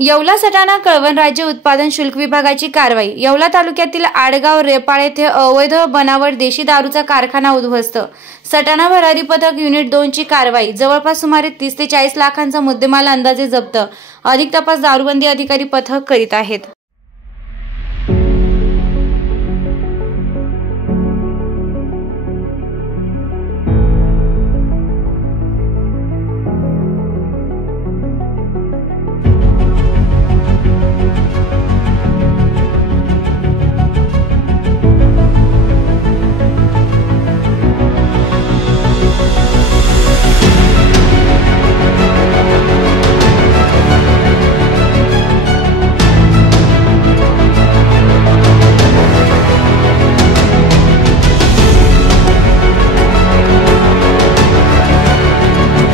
येवला सटाणा कळवण राज्य उत्पादन शुल्क विभागाची कारवाई। येवला तालुक्यातील आडगाव रेपाळ येथे अवैध बनावट देशी दारूचा कारखाना उद्ध्वस्त। सटाणा भरारी पथक युनिट 2 ची कारवाई। जवळपास सुमारे 30 ते 40 लाखांचा मुद्देमाल अंदाजे जप्त। अधिक तपास दारूबंदी अधिकारी पथक करीत आहेत।